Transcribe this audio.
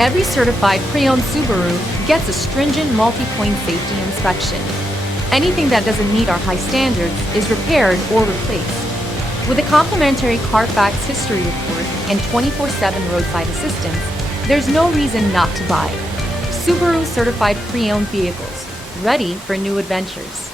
Every certified pre-owned Subaru gets a stringent multi-point safety inspection. Anything that doesn't meet our high standards is repaired or replaced. With a complimentary Carfax history report and 24/7 roadside assistance, there's no reason not to buy. Subaru certified pre-owned vehicles, ready for new adventures.